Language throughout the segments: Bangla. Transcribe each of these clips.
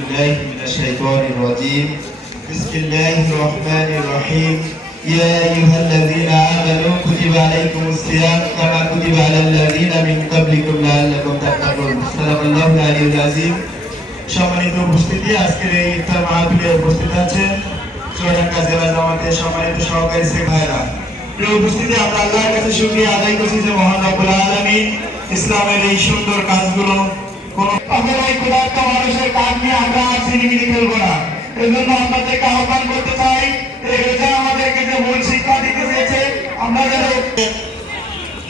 بالله من الشيطان الرجيم بسم الله الرحمن الرحيم يا أيها الذين آمنوا كتب عليكم الصيام كما كتب على الذين من قبلكم لعلكم تتقون صدق الله العلي العظيم সম্মানিত উপস্থিতি আজকের এই ইফতার মাহফিলে উপস্থিত আছেন চুয়াডাঙ্গা জেলা জামাতের সম্মানিত সহকারী সেক্রেটারি। প্রিয় উপস্থিতি, আমরা আল্লাহর কাছে শুকরিয়া আদায় করছি যে মহান রব্বুল আলামিন ইসলামের এই সুন্দর কাজগুলো মানুষের কাজ নিয়ে আমরা ছিনিমিনি খেলবো না। এজন্য আপনাদেরকে আহ্বান করতে চাই, আমাদেরকে যে মূল শিক্ষা দিতে চেয়েছে আমরা যেন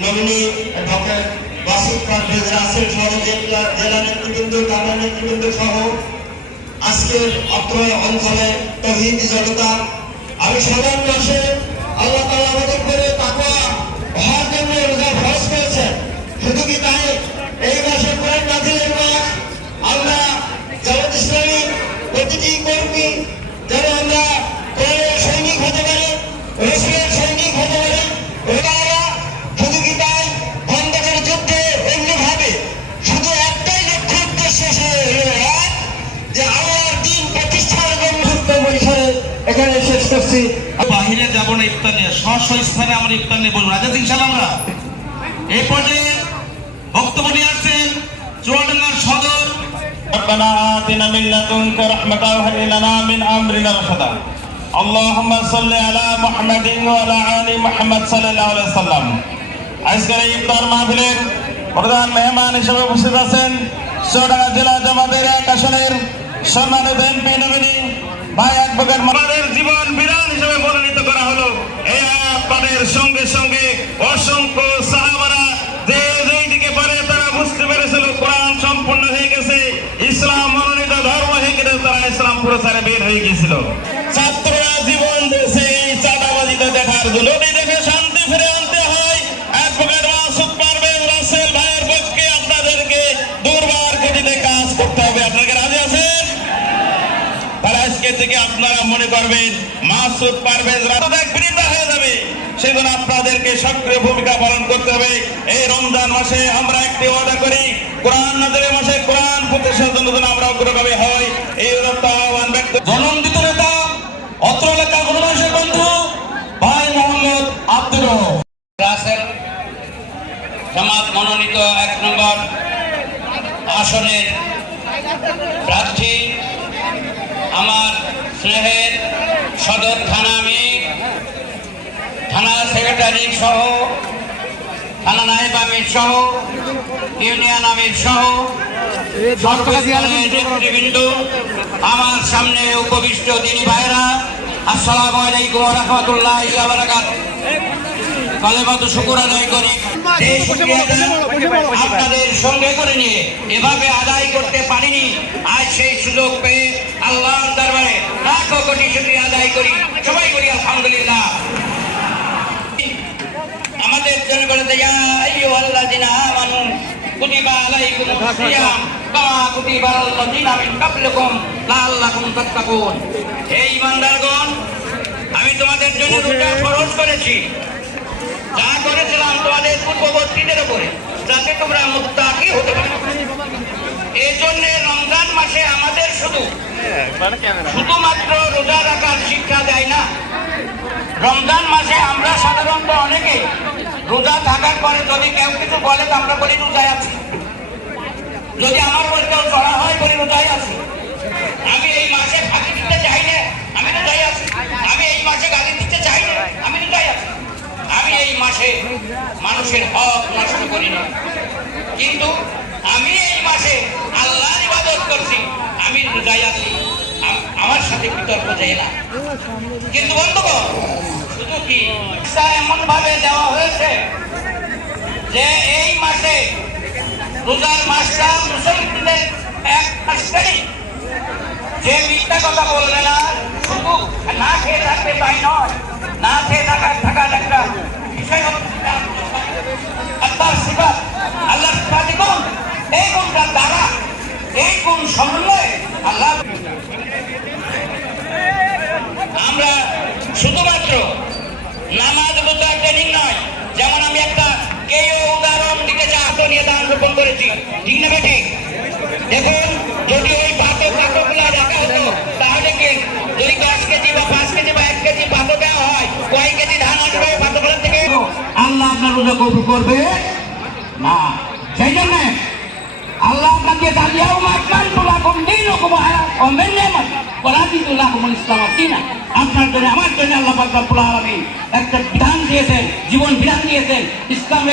নমিনি ডক্টর বাসুদ খান রাসেল সহ জেলা নেতৃবৃন্দ, থানা নেতৃবৃন্দ সহ আজকের অত্র অঞ্চলে তৌহিদি জনতা, আমি সাধারণ মাসে আল্লাহ তাআলা আমাদের করে তাকওয়া হওয়ার জন্য রোজা ফরজ করেছেন। শুধু কি তাই, এই মাসে কোরআন নাযিলের মাস। আমরা জামাত ইসলামী প্রতিটি কর্মী যেন আমরা কোরআনের সৈনিক হতে পারি, রাসূলের সৈনিক হতে পারি। শুধু কি তাই, খন্দকের যুদ্ধে এমনি ভাবে শুধু একটাই লক্ষ্য উদ্দেশ্য যে আল্লাহর দ্বীন প্রতিষ্ঠার জন্য পরিসরে এখানে শেষ করছি। বাহিরে যাবো না ইফতার নিয়ে, স্ব স্থানে আমরা ইফতার নিয়ে বলবো। রাজা ইনশাআল্লাহ আমরা এই পর্যায়ে বক্তব্য নিয়ে আসছেন চুয়াডাঙ্গার সদর। ربنا آتنا من لدنك رحمة وهب لنا من أمرنا رشدا اللهم صل على محمد وعلى آل محمد صلى الله عليه وسلم। আজকের ইফতার মাহফিলের প্রধান মেহমান হিসেবে উপস্থিত আছেন চুয়াডাঙ্গা জেলা জামাতের 1 আসনের সম্মানিত এমপি নমিনি ভাই অ্যাডভোকেট আমাদের জীবন বিরান হিসেবে মনোনীত করা হলো। এই আহ্বানের সঙ্গে সঙ্গে অসংখ্য সাহাবারা যে যেই দিকে পারে তারা বুঝতে পেরেছিল কোরআন সম্পূর্ণ হয়ে গেছে, ইসলাম মনোনীত ধর্ম হয়ে গেছে, তারা ইসলাম প্রচারে বের হয়ে গিয়েছিল। ছাত্ররা জীবন দিয়েছে এই চাঁদাবাজিতে দেখার জন্য, দেখে শান্তি ফিরে আনতে হয়। অ্যাডভোকেট মাসুদ পারভেজ রাসেল ভাইয়ের পক্ষে আপনাদেরকে দুর্বার গতিতে কাজ করতে হবে। আপনারা রাজি আছেন? তাহলে আজকে থেকে আপনারা মনে করবেন মাসুদ পারভেজ রাসেল বৃদ্ধা হয়ে যাবে, সেজন্য আপনাদেরকে সক্রিয় ভূমিকা পালন করতে হবে। এই রমজান মাসে আমরা একটি ওয়াদা করি, কোরআন নাযিলের মাসে কোরআন প্রতিষ্ঠার জন্য আমরা অগ্রগামী হই। এই আহ্বান ব্যক্ত জনন্দিত নেতা অত্র এলাকার গণমানুষের বন্ধু ভাই মোহাম্মদ আব্দুর রহমান রাসেল জামাত মনোনীত 1 নম্বর আসনের প্রার্থী, আমার স্নেহের সদর থানা আমির, থানা সেক্রেটারি সহ, থানা নায়েব আমির সহ, ইউনিয়ন আমির সহ নেতৃবৃন্দ, আমার সামনে উপবিষ্ট দিনী ভাইরা, আসসালামু আলাইকুম ওয়া রাহমাতুল্লাহি ওয়া বারাকাতুহু। কালেমাতু শুকর আদায় করি, এই শুকরিয়াটা আপনাদের সঙ্গে করে নিয়ে এভাবে আদায় করতে পারিনি। আজ সেই সুযোগ পেয়ে আল্লাহর দরবারে লাখো কোটি শুকরিয়া আদায় করি, সবাই করি আলহামদুলিল্লাহ। আমাদের জন্য বলেছে ইয়া আইয়ুহাল্লাযিনা আমানু কুতিবা আলাইকুমুস সিয়াম কামা কুতিবা আলাল্লাযিনা মিন ক্বাবলিকুম লাআল্লাকুম তাত্তাকুন। হে ঈমানদারগণ, আমি তোমাদের জন্য রোজা ফরজ করেছি, যা করেছিলাম তোমাদের পূর্ববর্তীদের উপরে, যাতে তোমরা মুত্তাকি হতে পারো। এই জন্য রমজান মাসে আমাদের শুধুমাত্র রোজা রাখার শিক্ষা দেয় না। রমজান মাসে আমরা সাধারণত অনেকে রোজা থাকার পরে যদি কেউ কিছু বলে তো আমরা বলি রোজায় আছি, যদি আমার উপর কেউ চড়া হয় বলি রোজায় আছি। আমি এই মাসে ফাঁকি দিতে চাই না, আমি রোজায় আছি। আমি এই মাসে গালি দিতে চাই না, আমি রোজায় আছি। আমি এই মাসে মানুষের হক নষ্ট করি না, কিন্তু আমি এই মাসে আল্লাহর ইবাদত করছি, আমি রোজায় আছি, আমার সাথে বিতর্ক যায় না। কিন্তু বন্ধুগণ, শুধু কি এমন ভাবে দেওয়া হয়েছে যে এই মাসে রোজার মাসটা মুসলমানদের এক মাসটাই, যে মিথ্যা কথা বলবে না, শুধু না খেয়ে থাকবে তাই নয়, না খেয়ে থাকার একটা বিষয় আল্লাহর সিফাত, আল্লাহর সিফাতি গুণ, এই গুণটার দ্বারা, এই গুণ সমন্বয়ে আল্লাহ। আমরা শুধুমাত্র নামাজ রোজা ট্রেনিং নয়, যেমন আমি একটা কেউ উদাহরণ দিতে চাই, নিয়ে দান রোপণ করেছি, ঠিক না বেঠিক? দেখুন, যদি ওই পাথরগুলা কখনো কবুল করবে না। সেই জন্য আল্লাহ আপনাকে দাঁড়িয়েও মাতলাম তোলা কোন দিন আপনার জন্য আমার জন্য আল্লাহ পাক রব্বুল আলামিন একটা বিধান দিয়েছেন, জীবন বিধান দিয়েছেন ইসলাম,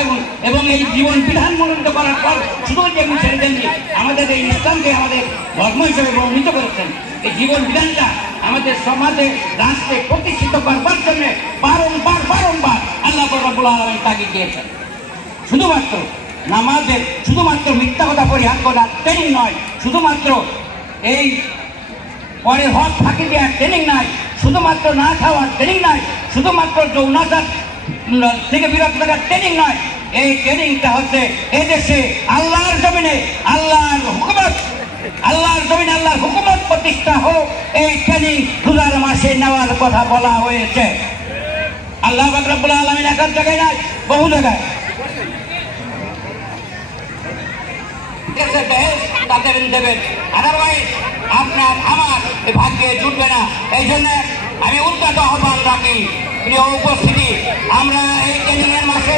এবং এই জীবন বিধান মনোনীত করার পর শুধু যেমন ছেড়ে দেননি, আমাদের এই ইসলামকে আমাদের ধর্ম হিসেবে মনোনীত করেছেন। এই জীবন বিধানটা আমাদের সমাজে রাষ্ট্রে প্রতিষ্ঠিত করবার জন্য বারংবার আল্লাহ পাক রব্বুল আলামিন তাগিদ দিয়েছেন। শুধুমাত্র নামাজের শুধুমাত্র মিথ্যা কথা পরিহার করার ট্রেনিং নয়, শুধুমাত্র এই পরের হক ফাঁকি দেওয়ার ট্রেনিং নয়, শুধুমাত্র না খাওয়ার ট্রেনিং নয়, শুধুমাত্র যৌনাচার থেকে বিরত থাকার ট্রেনিং নয়। এই ট্রেনিংটা হচ্ছে এদেশে আল্লাহর জমিনে আল্লাহর হুকুমত প্রতিষ্ঠা হোক, এই ট্রেনিং রোজার মাসে নেওয়ার কথা বলা হয়েছে। আল্লাহ পাক রব্বুল আলামিন এক জায়গায় নয়, বহু জায়গায় তাদের দেবেন, আদারওয়াইজ আপনার আমার এই ভাগ্যে জুটবে না। এই জন্য আমি উদ্যত আহ্বান রাখি, প্রিয় উপস্থিতি, আমরা এই ট্রেনিং এর মাসে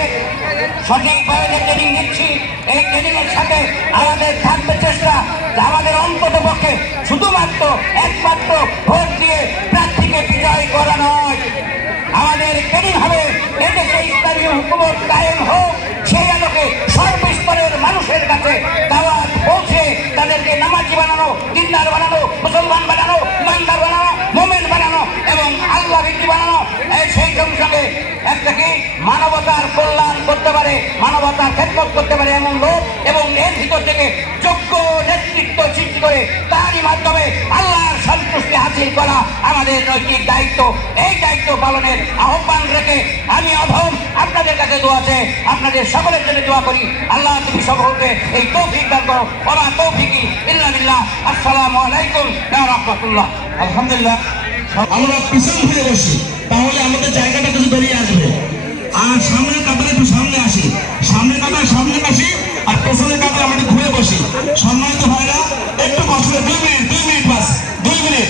সঠিকভাবে যে ট্রেনিং নিচ্ছি, এই ট্রেনিং এর সাথে আমাদের থাকবে চেষ্টা যে আমাদের অন্তত পক্ষে শুধুমাত্র একমাত্র ভোট দিয়ে প্রার্থীকে বিজয় করা নয়, আমাদের ট্রেনিং হবে এদেশে ইসলামী হুকুমত কায়েম হোক, সেই আলোকে সর্বস্তরের মানুষের কাছে দাওয়াত পৌঁছে তাদেরকে নামাজি বানানো, দিনদার বানানো, মুসলমান বানানো, ইমানদার বানানো, মোমেন বানানো এবং আল্লাহ ভীতি বানানো। সেই সঙ্গে একটা কি মানবতার কল্যাণ করতে পারে, মানবতার খেদমত করতে পারে এমন লোক, এবং এর ভিতর থেকে যোগ্য নেতৃত্ব সৃষ্টি করে তারই মাধ্যমে আল্লাহর সন্তুষ্টি হাসিল করা আমাদের নৈতিক দায়িত্ব। এই দায়িত্ব পালনের আহ্বান রেখে আমি অধম আপনাদের কাছে দোয়া আছে, আপনাদের সকলের জন্য দোয়া করি। আল্লাহ তুমি সকলকে এই তৌফিক দান করো। ওয়া তৌফিকি ইল্লা বিল্লাহ। আসসালামু আলাইকুম ওয়া রাহমাতুল্লাহ। আলহামদুলিল্লাহ, আমরা পিছন ফিরে বসি, তাহলে আমাদের জায়গাটা কিছু বেরিয়ে আসবে। আর সামনের কাতারে একটু সামনে আসি, সামনের কাতার সামনে আসি, আর পেছনের কাতার আমরা একটু ঘুরে বসি। সম্মানিত ভাইরা, একটু কষ্ট 2 মিনিট বাস, 2 মিনিট।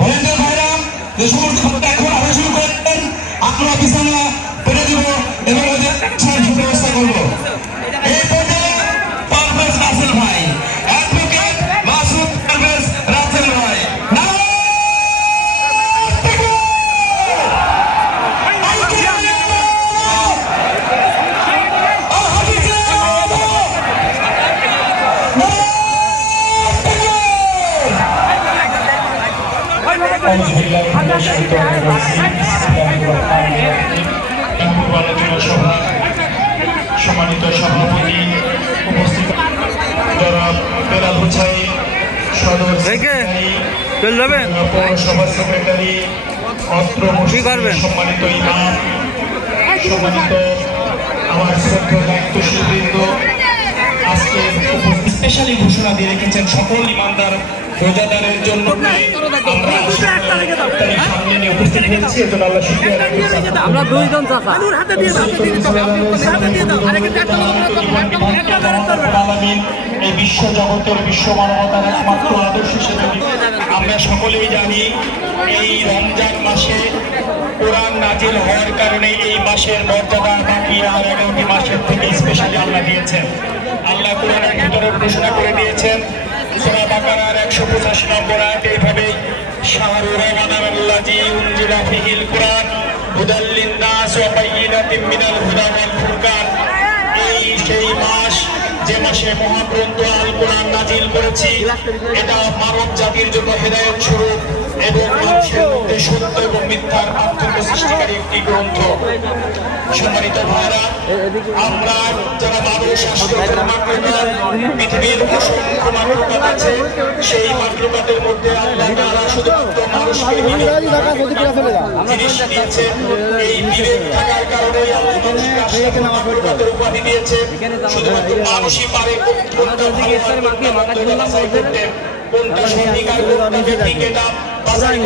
ভলেন্টিয়ার ভাইরা যে সমস্ত ভোটটা এখন আসা শুরু করতেন, আপনারা পিছনে পেরে দিব এবং ওদের সুব্যবস্থা করবো। এই পর্যায়ে পারভেজ রাসেল ভাই, অ্যাডভোকেট মাসুদ পারভেজ রাসেল ভাই। সম্মানিত সভাপতি, উপস্থিত জনাব বেলাল হুসাইন, সদর পৌরসভা সেক্রেটারি, অত্র মসজিদের সম্মানিত ইমাম, সম্মানিত আমার শ্রদ্ধেয় দায়িত্বশীল বৃন্দ, আজকে স্পেশালি ঘোষণা দিয়ে রেখেছেন সকল ইমানদার রোজাদারের জন্য আমরা সামনে নিয়ে উপস্থিত হয়েছি। এজন্য আল্লাহ শুকরিয়া আদায় করছি। আমরা দুইজন চাচা এই বিশ্ব জগতের বিশ্ব মানবতার একমাত্র আদর্শ হিসেবে আমরা সকলেই জানি, এই রমজান মাসে কোরআন নাজিল হওয়ার কারণে এই মাসের মর্যাদা বাকি আর 11টি মাসের থেকে স্পেশালি আল্লাহ দিয়েছেন। আল্লাহ কোরআনের ভিতরে ঘোষণা করে দিয়েছেন, সূরা বাকারার 185 নম্বর আয়াতে এইভাবে, শাহরু রমাদানাল্লাযী উনজিলা ফীহিল কুরআন হুদাল লিন-নাস ওয়া বায়্যিনাতিন মিনাল হুদা ওয়াল ফুরকান। এই সেই মাস যে মাসে মহাগ্রন্থ আল কোরআন নাজিল করেছি, এটা মানব জাতির জন্য হেদায়েত স্বরূপ এবং মানুষের মধ্যে সত্য এবং মিথ্যার পার্থক্য সৃষ্টিকারী একটি গ্রন্থ। সম্মানিত ভাইরা, আমরা যারা মানুষ পৃথিবীর অসংখ্য মাকলুকাত আছে, সেই মাকলুকাতের মধ্যে আল্লাহ তাআলা শুধুমাত্র মানুষকে জিনিস দিয়েছেন। এই বিবেক থাকার কারণে আল্লাহ মানুষকে আশরাফুল মাকলুকাতের উপাধি দিয়েছে। শুধুমাত্র মানুষই পারে কোনটা ভালো আর কোনটা মন্দ বাছাই করতে, কোনটা সত্যিকার কোনটা বেঠিক, এটা বাছাই